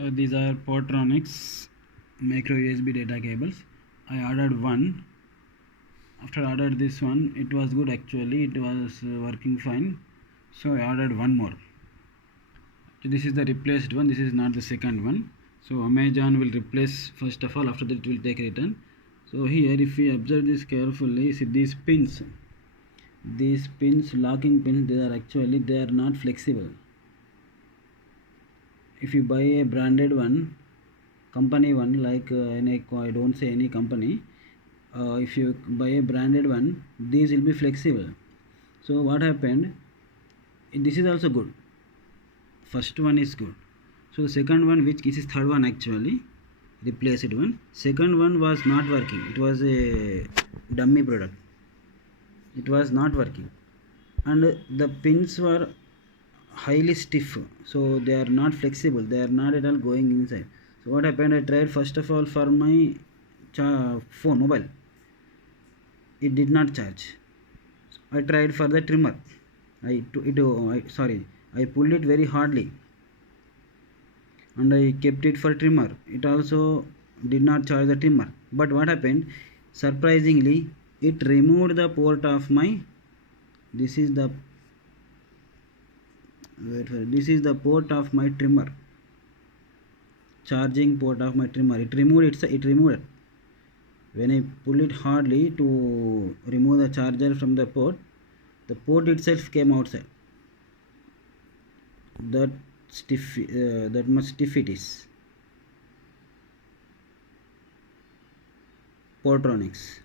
These are Portronics Micro USB data cables. I ordered one. After ordered this one, it was good actually. It was working fine. So I ordered one more. So this is the replaced one. This is not the second one. So Amazon will replace first of all. After that, it will take return. So here, if we observe this carefully, see these pins. These pins, locking pins, they are not flexible. If you buy a branded one, company one, like I don't say any company, if you buy a branded one, these will be flexible. So what happened, this is also good, first one is good. So second one, which this is third one actually, replaced one. Second one was not working. It was a dummy product. It was not working, and the pins were highly stiff, so they are not flexible. They are not at all going inside. So what happened? I tried first of all for my phone mobile. It did not charge. I tried for the trimmer. I pulled it very hardly, and I kept it for trimmer. It also did not charge the trimmer. But what happened? Surprisingly, it removed the port of my. This is the this is the port of my trimmer. Charging port of my trimmer. It removed it. It removed it. When I pull it hardly to remove the charger from the port itself came outside. That much stiff it is. Portronics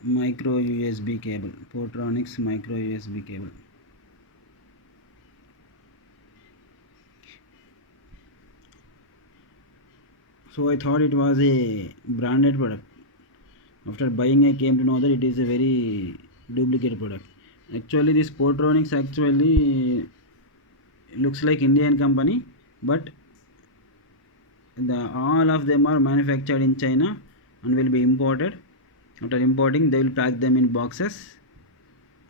Micro USB cable. Portronics Micro USB cable. So I thought it was a branded product. After buying, I came to know that it is a very duplicate product. Actually, this Portronics actually looks like Indian company, but all of them are manufactured in China and will be imported. After importing, they will pack them in boxes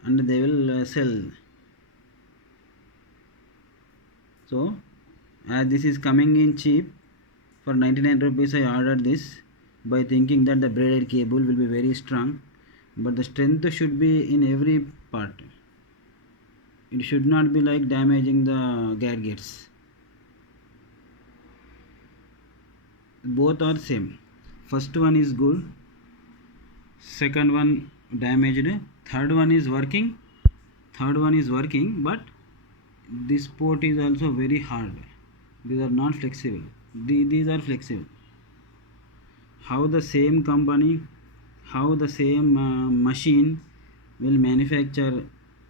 and they will sell. So as this is coming in cheap, for 99 rupees I ordered this, by thinking that the braided cable will be very strong, but the strength should be in every part. It should not be like damaging the gadgets. Both are same. First one is good, second one damaged, third one is working, but this port is also very hard. These are not flexible. These are flexible. How the same company, how the same machine will manufacture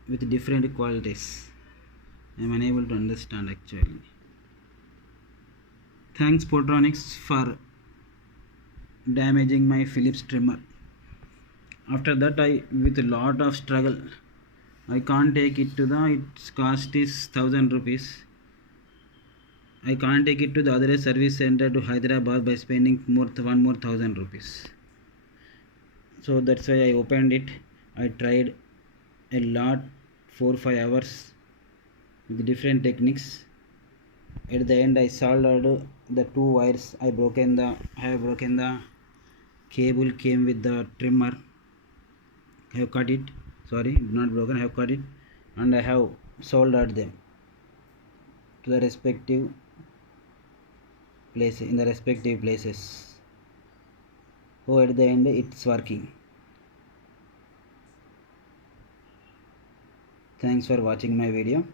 with different qualities? I am unable to understand actually. Thanks Portronics for damaging my Philips trimmer. After that, I, with a lot of struggle, I can't take it to its cost is 1000 rupees. I can't take it to the other service center to Hyderabad by spending one more 1000 rupees. So that's why I opened it. I tried a lot, 4-5 hours with different techniques. At the end, I soldered the two wires. I have broken the cable came with the trimmer. I have cut it. Sorry, not broken. I have cut it, and I have soldered them to the respective places, in the respective places. So at the end, it's working. Thanks for watching my video.